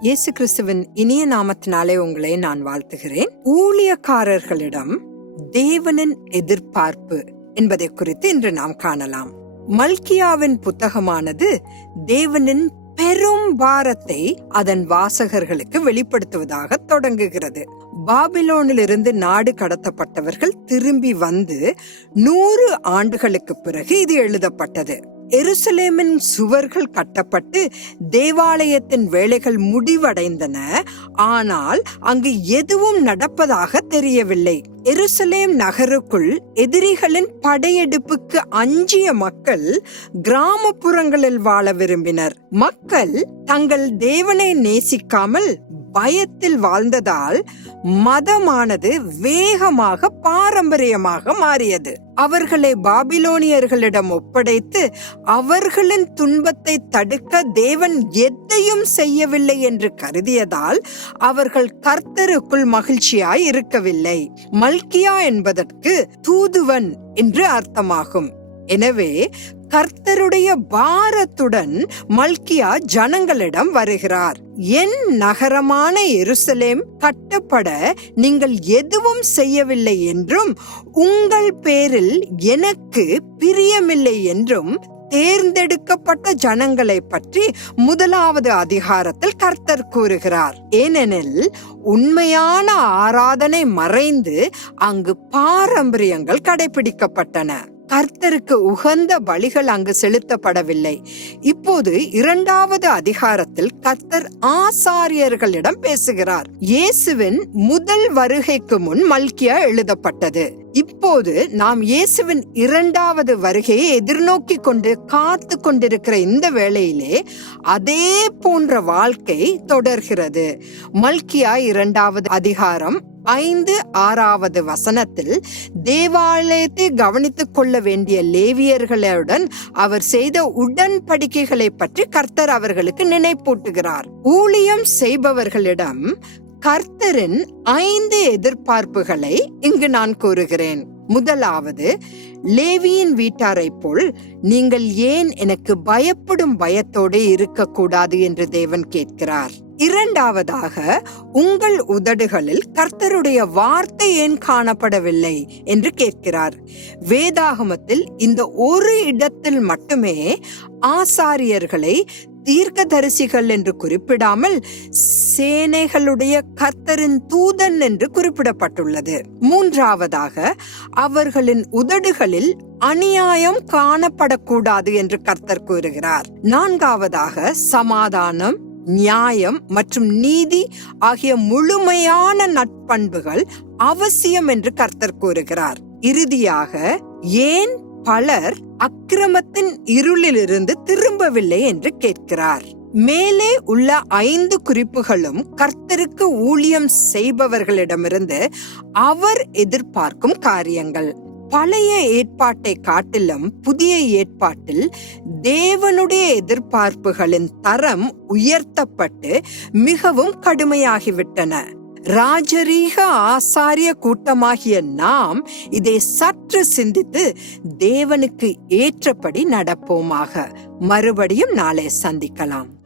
இயேசு கிறிஸ்துவின் இனிய நாமத்தினாலே உங்களை நான் வாழ்த்துகிறேன். ஊழியக்காரர்களிடம் தேவனின் எதிர்பார்ப்பு என்பதை குறித்து இன்று நாம் காணலாம். மல்கியாவின் புத்தகமானது தேவனின் பெரும் பாரத்தை அதன் வாசகர்களுக்கு வெளிப்படுத்துவதாக தொடங்குகிறது. பாபிலோனிலிருந்து நாடு கடத்தப்பட்டவர்கள் திரும்பி வந்து நூறு ஆண்டுகளுக்கு பிறகு இது எழுதப்பட்டது. எருசலேமின் சுவர்கள் கட்டப்பட்டு தேவாலயத்தின் வேலைகள் முடிவடைந்தன. ஆனால் அங்கு எதுவும் நடப்பதாக தெரியவில்லை. எருசலேம் நகருக்குள் எதிரிகளின் படையெடுப்புக்கு அஞ்சிய மக்கள் கிராமப்புறங்களில் வாழ விரும்பினர். மக்கள் தங்கள் தேவனை நேசிக்காமல் பயத்தில் வாழ்ந்ததால் மதமானது வேகமாக பாரம்பரியமாக மாறியது. அவர்களை பாபிலோனியர்களிடம் ஒப்படைத்து அவர்களின் துன்பத்தை தடுக்க தேவன் எதையும் செய்யவில்லை என்று கருதியதால் அவர்கள் கர்த்தருக்குள் மகிழ்ச்சியாய் இருக்கவில்லை. மல்கியா என்பதற்கு தூதுவன் என்று அர்த்தமாகும். எனவே கர்த்தருடைய பாரத்துடன் மல்கியா ஜனங்களிடம் வருகிறார். என் நகரமான எருசலேம் கட்டப்பட நீங்கள் எதுவும் செய்யவில்லை என்றும் உங்கள் பேரில் எனக்கு பிரியமில்லை என்றும் தேர்ந்தெடுக்கப்பட்ட ஜனங்களை பற்றி முதலாவது அதிகாரத்தில் கர்த்தர் கூறுகிறார். ஏனெனில் உண்மையான ஆராதனை மறைந்து அங்கு பாரம்பரியங்கள் கடைபிடிக்கப்பட்டன. கர்த்தருக்கு உகந்த பலிகள் அங்கு செலுத்தப்படவில்லை. இப்போது இரண்டாவது அதிகாரத்தில் கர்த்தர் ஆசாரியர்களிடம் பேசுகிறார். இயேசுவின் முதல் வருகைக்கு முன் மல்கியா எழுதப்பட்டது. இப்போது நாம் இயேசுவின் இரண்டாவது வருகையை எதிர்நோக்கி கொண்டு காத்து கொண்டிருக்கிற இந்த வேளையிலே அதே போன்ற வாழ்க்கை தொடர்கிறது. மல்கியா இரண்டாவது அதிகாரம் ஐந்து ஆறாவது வசனத்தில் தேவாலயத்தை கவனித்துக் கொள்ள வேண்டிய லேவியர்களுடன் அவர் செய்த உடன்படிக்கைகளை பற்றி கர்த்தர் அவர்களுக்கு நினைப்பூட்டுகிறார். ஊழியம் செய்பவர்களிடம் கர்த்தரின் ஐந்து எதிர்பார்ப்புகளை இங்கு நான் கூறுகிறேன். முதலாவது லேவியின் வீட்டாரை போல் நீங்கள் ஏன் எனக்கு பயப்படும் பயத்தோடு இருக்கக்கூடாது என்று தேவன் கேட்கிறார். இரண்டாவதாக உங்கள் உதடுகளில் கர்த்தருடைய வார்த்தை ஏன் காணப்படவில்லை என்று கேட்கிறார். வேதாகமத்தில் இந்த ஒரு இடத்தில் மட்டுமே ஆசாரியர்களை தீர்க்கதரிசிகள் என்று குறிப்பிடாமல் சேனைகளுடைய கர்த்தரின் தூதன் என்று குறிப்பிடப்பட்டுள்ளது. மூன்றாவதாக அவர்களின் உதடுகளில் அநியாயம் காணப்படக்கூடாது என்று கர்த்தர் கூறுகிறார். நான்காவதாக சமாதானம் நியாயம் மற்றும் நீதி ஆகிய முழுமையான நட்பண்புகள் அவசியம் என்று கர்த்தர் கூறுகிறார். இறுதியாக ஏன் பலர் அக்கிரமத்தின் இருளிலிருந்து திரும்பவில்லை என்று கேட்கிறார். மேலே உள்ள ஐந்து குறிப்புகளும் கர்த்தருக்கு ஊழியம் செய்பவர்களிடமிருந்து அவர் எதிர்பார்க்கும் காரியங்கள். பழைய ஏற்பாட்டை காட்டிலும் புதிய ஏற்பாட்டில் தேவனுடைய எதிர்பார்ப்புகளின் தரம் உயர்த்தப்பட்டு மிகவும் கடுமையாகிவிட்டன. ராஜரீக ஆசாரிய கூட்டமாகிய நாம் இதை சற்று சிந்தித்து தேவனுக்கு ஏற்றபடி நடப்போமாக. மறுபடியும் நாளை சந்திக்கலாம்.